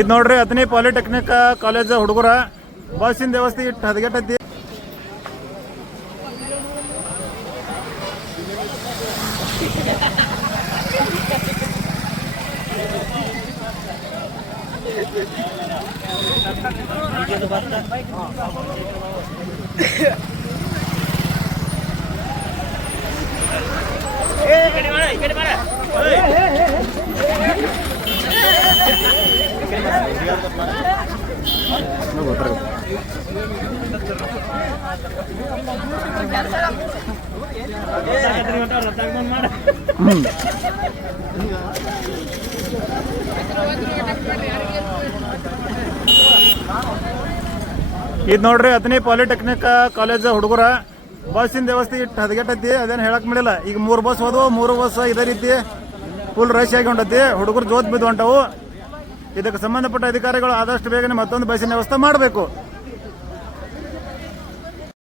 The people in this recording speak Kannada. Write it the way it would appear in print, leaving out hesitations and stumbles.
ಇದು ನೋಡ್ರಿ ಅತನಿ ಪಾಲಿಟೆಕ್ನಿಕ್ ಕಾಲೇಜ್ ಹುಡುಗರ ಬಸ್ಸಿನ ವ್ಯವಸ್ಥೆ ಇಟ್ಟು ಹದಗೆಟ್ಟೈತಿ. ಇದು ನೋಡ್ರಿ ಅತನಿ ಪಾಲಿಟೆಕ್ನಿಕ್ ಕಾಲೇಜ್ ಹುಡುಗರ ಬಸ್ಸಿನ ವ್ಯವಸ್ಥೆ ಇಟ್ಟು ಹದಗೆಟ್ಟೈತಿ. ಅದೇನು ಹೇಳಕ್ ಮಾಡಿಲ್ಲ. ಈಗ 3 ಬಸ್ ಹೋದವು, 3 ಬಸ್ ಇದೇ ರೀತಿ ಫುಲ್ ರಶ್ ಆಗಿ ಹೊಂಟೈತಿ. ಹುಡುಗರು ಜೋತ್ ಬಿದ್ದು ಹೊಂಟವು. ಇದಕ್ಕೆ ಸಂಬಂಧಪಟ್ಟ ಅಧಿಕಾರಿಗಳು ಆದಷ್ಟು ಬೇಗನೆ ಮತ್ತೊಂದು ಬಸ್ಸಿನ ವ್ಯವಸ್ಥೆ ಮಾಡಬೇಕು.